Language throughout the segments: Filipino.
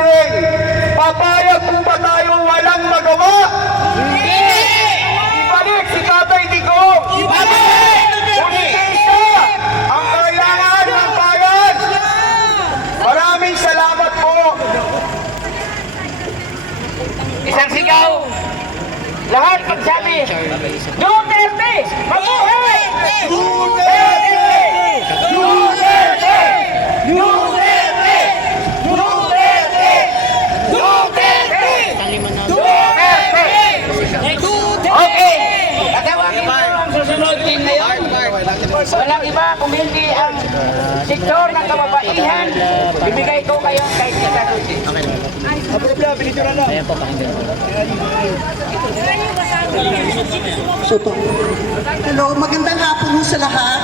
natin. Papayag po ba tayo walang magawa? Hindi! Ibalik si Tatay Digong! Ibalik! Justisya ang kailangan ng bayan! Maraming salamat po! Isang sigaw! Lahat magsabi! Duterte! Mabuhay! Duterte! Duterte! Duterte! Duterte! Duterte! Duterte! Okay! Tatawagin ko ang susunod din ngayon. Walang iba kung hindi ang sektor ng kababaihan. Ibigay ko kayo kay Tita Lucy. Hello, magandang hapon ho sa lahat.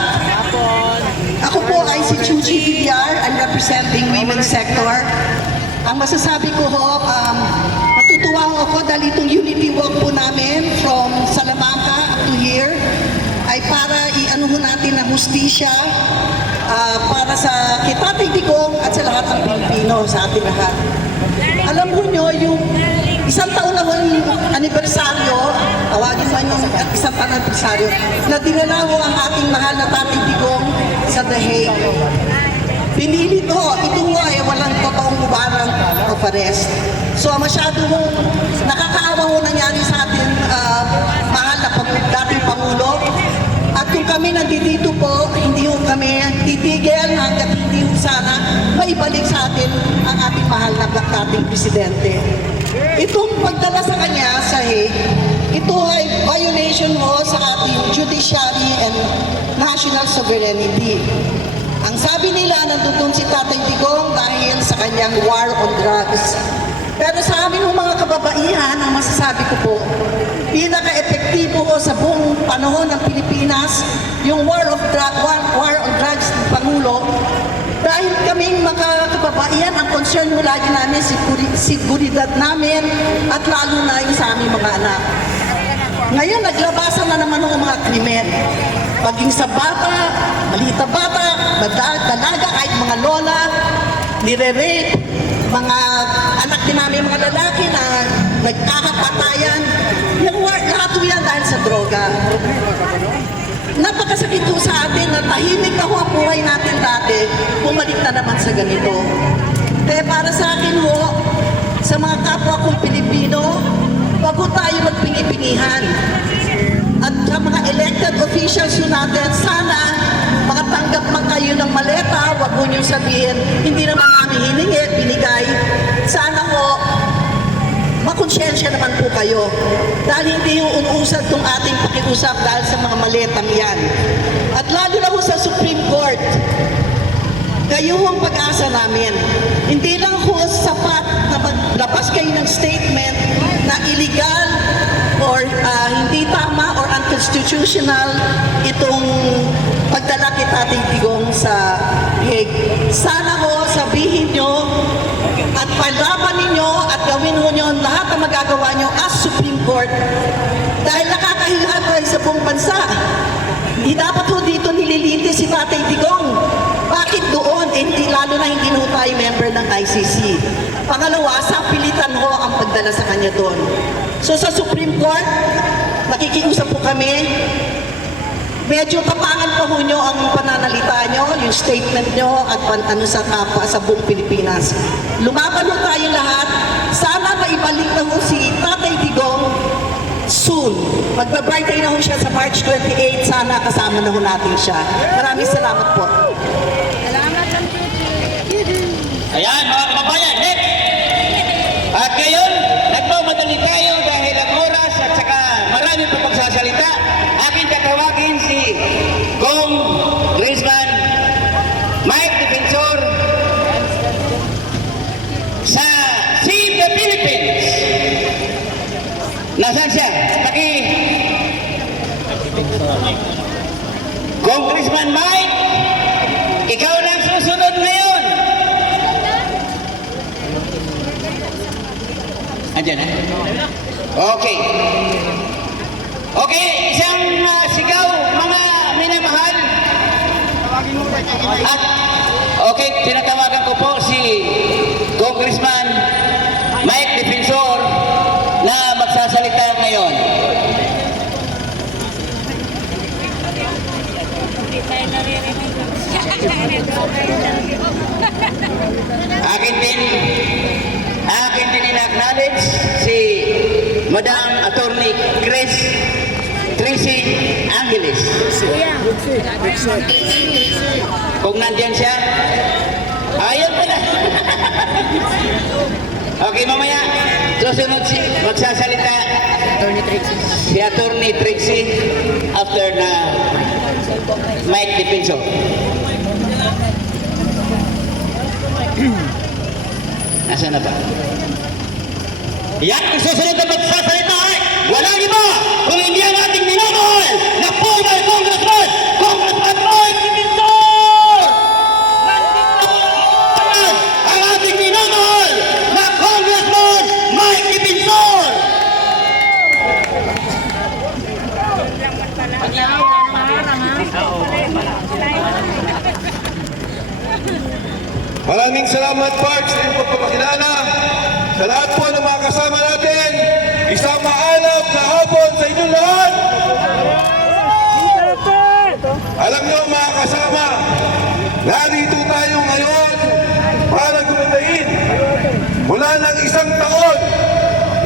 Ako po ay si Chuchi Villar. I'm representing women's sector. Ang masasabi ko ho, natutuwa ho ako dahil itong unity walk po namin from Salamanca up to here ay para i-ano ho natin ng hustisya para sa Tatay Digong at sa lahat ng Pilipino, sa ating lahat. Alam mo nyo, yung isang taon na yung anibersaryo, tawagin man yung isang taon na anibersaryo, na dinala ho ang ating mahal na Tatay Digong sa The Hague. Pinili ito ho ay walang totoong warrant of arrest. So masyado hong nakakaawa ho nangyari sa ating mahal na dating Pangulo. At kung kami nandito po, hindi ho kami titigil hanggat hindi ho sana maibalik sa atin ang ating mahal na dating Presidente. Itong pagdala sa kanya sa Hague, ito ay violation ho sa ating judiciary and national sovereignty. Ang sabi nila, nandun si Tatay Digong dahil sa kanyang war on drugs. Pero sa amin ng mga kababaihan, ang masasabi ko po, pinaka-epektibo ko sa buong panahon ng Pilipinas, yung war on drugs ng Pangulo, dahil kaming mga kababaihan, ang concern mo lagi namin, seguridad namin, at lalo na yung sa aming mga anak. Ngayon, naglabasan na naman ng mga krimen. Paging sa bata, maliit na bata, dalaga, kahit mga lola, nire-rape, mga anak din namin, mga lalaki na nagkakapatayan. Lahat po yan dahil sa droga. Napakasakit po sa atin na tahimik na ho ang buhay natin dati, bumalik na naman sa ganito. Kaya para sa akin ho, sa mga kapwa kong Pilipino, wag ho tayo magpingi-pingihan. At sa mga elected officials yun natin, sana makatanggap man kayo ng maleta, wag mo nyo sabihin, hindi naman namin hiningi, binigay. Sana ho, makonsyensya naman po kayo. Dahil hindi yung unusad itong ating pakiusap dahil sa mga maletang yan. At lalo na ho sa Supreme Court, kayo ang pag-asa namin. Hindi lang ho sapat na maglabas kayo ng statement na illegal or hindi tama or unconstitutional itong pagdala kay Tatay Digong sa Hague. Sana ho sabihin nyo at palaban ninyo at gawin ho nyo lahat ang magagawa nyo as Supreme Court dahil nakakahiya tayo sa buong bansa. Hindi dapat ho dito nililitis si Tatay Digong. Bakit doon? Hindi, lalo na hindi ho tayo member ng ICC. Pangalawa, sapilitan ho ang pagdala sa kanya doon. So sa Supreme Court, nakikiusap po kami, medyo tapangan pa ho nyo ang pananalita nyo, yung statement nyo at sa kapwa sa buong Pilipinas. Lumaban ho tayo lahat. Sana maibalik na ho si Tatay Digong soon. Magba-birthday na ho siya sa March 28. Sana kasama na ho natin siya. Maraming salamat po. Ayan, mga kababayan, next! At ngayon, nagmamadali tayo dahil ang oras at saka marami pa magsasalita. Aking tatawagin si Congressman Mike Defensor sa Save the Philippines. Nasaan siya? Congressman Mike, ikaw lang susunod ngayon. Andyan eh? Okay. Okay, isang sigaw, mga minamahal. At, okay, tinatawagan ko po si Congressman Akin din in-acknowledge si Madam Attorney Tracy Angeles. Kung nandiyan siya, ayun pala. Okay, mamaya, susunod magsasalita si Attorney Trixie after na Mike Defensor. Nasaan na ba? Yan ang susunod na magsasalita ay walang iba kung hindi ang ating minamahal na former Congressman Mike Defensor! Ang ating minamahal na Congressman Mike Defensor! Maraming salamat, Parks, sa iyong pagpapakilala. Sa lahat po ng mga kasama natin, isang maalab na hapon sa inyong lahat. Alam niyo, mga kasama, narito tayo ngayon para gumandahin mula ng isang taon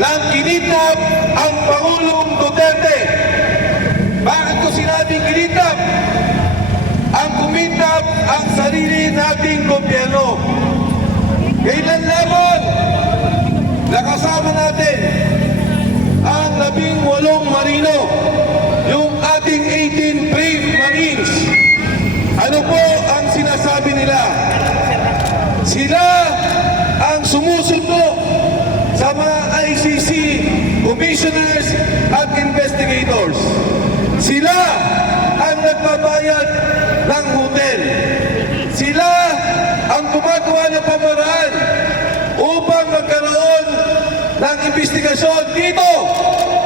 nang kinidnap ang Pangulong Duterte. Bakit ko sinabing kinidnap? Ang kumidnap ang sarili nating gobyerno. Kailan lamang nakasama natin ang 18 marino, yung ating 18 brave Marines. Ano po ang sinasabi nila? Sila ang sumusundo sa mga ICC commissioners at investigators. Sila ang nagbabayad ng hotel. Sila ang gumagawa ng pamaraan upang magkaroon ng investigasyon dito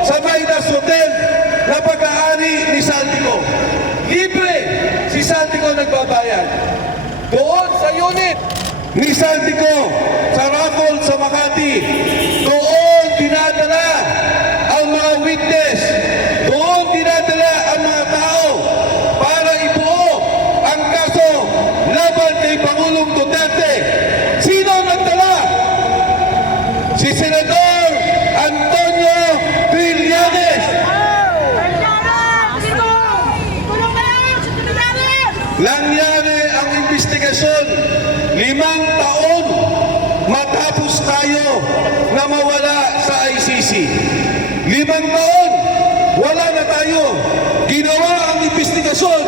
sa Midas Hotel na pag-aari ni Saldico. Libre si Saldico nagbabayad. Doon sa unit ni Saldico sa Raffles sa Makati, doon dinadala ang mga witness, doon dinadala ang mga tao para ibuo ang kaso laban kay Pangulong Duterte. Sino ang nagdala? Si Senador Antonio Trillanes. Nangyari ang investigasyon 5 taon matapos tayo na mawala sa ICC. 5 taon, wala na tayo. Ginawa ang investigasyon